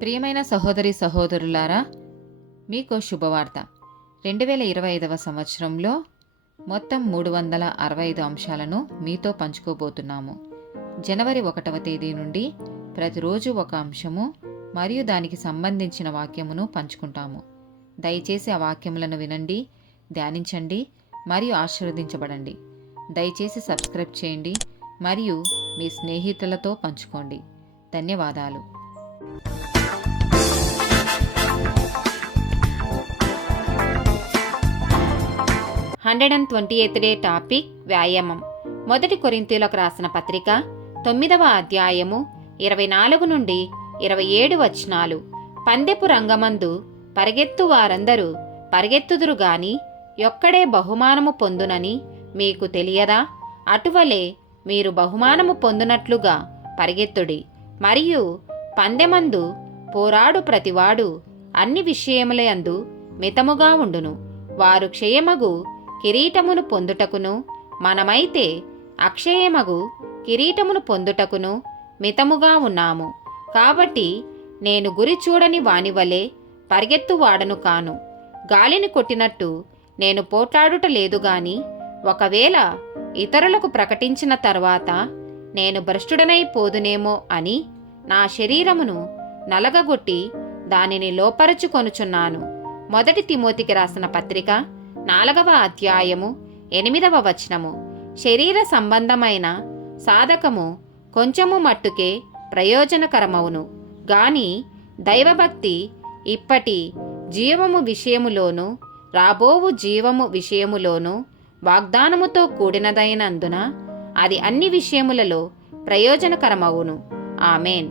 ప్రియమైన సహోదరి సహోదరులారా, మీకో శుభవార్త. 2025 సంవత్సరంలో మొత్తం 365 అంశాలను మీతో పంచుకోబోతున్నాము. జనవరి 1వ తేదీ నుండి ప్రతిరోజు ఒక అంశము మరియు దానికి సంబంధించిన వాక్యమును పంచుకుంటాము. దయచేసి ఆ వాక్యములను వినండి, ధ్యానించండి మరియు ఆశీర్వదించబడండి. దయచేసి సబ్స్క్రైబ్ చేయండి మరియు మీ స్నేహితులతో పంచుకోండి. ధన్యవాదాలు. 128th డే టాపిక్ వ్యాయామం. మొదటి కొరింథీయులకు రాసిన పత్రిక 9వ అధ్యాయము 24 నుండి 27 వచనాలు. పందెపు రంగమందు పరిగెత్తు వారందరూ పరిగెత్తుదురు గాని ఒక్కడే బహుమానము పొందునని మీకు తెలియదా? అటువలే మీరు బహుమానము పొందునట్లుగా పరిగెత్తుడి. మరియు పందెమందు పోరాడు ప్రతివాడు అన్ని విషయములందు మితముగా ఉండును. వారు క్షయమగు కిరీటమును పొందుటకును, మనమైతే అక్షయమగు కిరీటమును పొందుటకును మితముగా ఉన్నాము. కాబట్టి నేను గురి చూడని వానివలే పరిగెత్తువాడను కాను. గాలిని కొట్టినట్టు నేను పోట్లాడుట లేదు గాని, ఒకవేళ ఇతరులకు ప్రకటించిన తర్వాత నేను భ్రష్టుడనైపోదునేమో అని నా శరీరమును నలగగొట్టి దానిని లోపరుచుకొనుచున్నాను. మొదటి తిమోతికి రాసిన పత్రిక 4వ అధ్యాయము 8వ వచనము. శరీర సంబంధమైన సాధకము కొంచెము మట్టుకే ప్రయోజనకరమవును గాని దైవభక్తి ఇప్పటి జీవము విషయములోను రాబోవు జీవము విషయములోను వాగ్దానముతో కూడినదైనందున అది అన్ని విషయములలో ప్రయోజనకరమవును. ఆమేన్.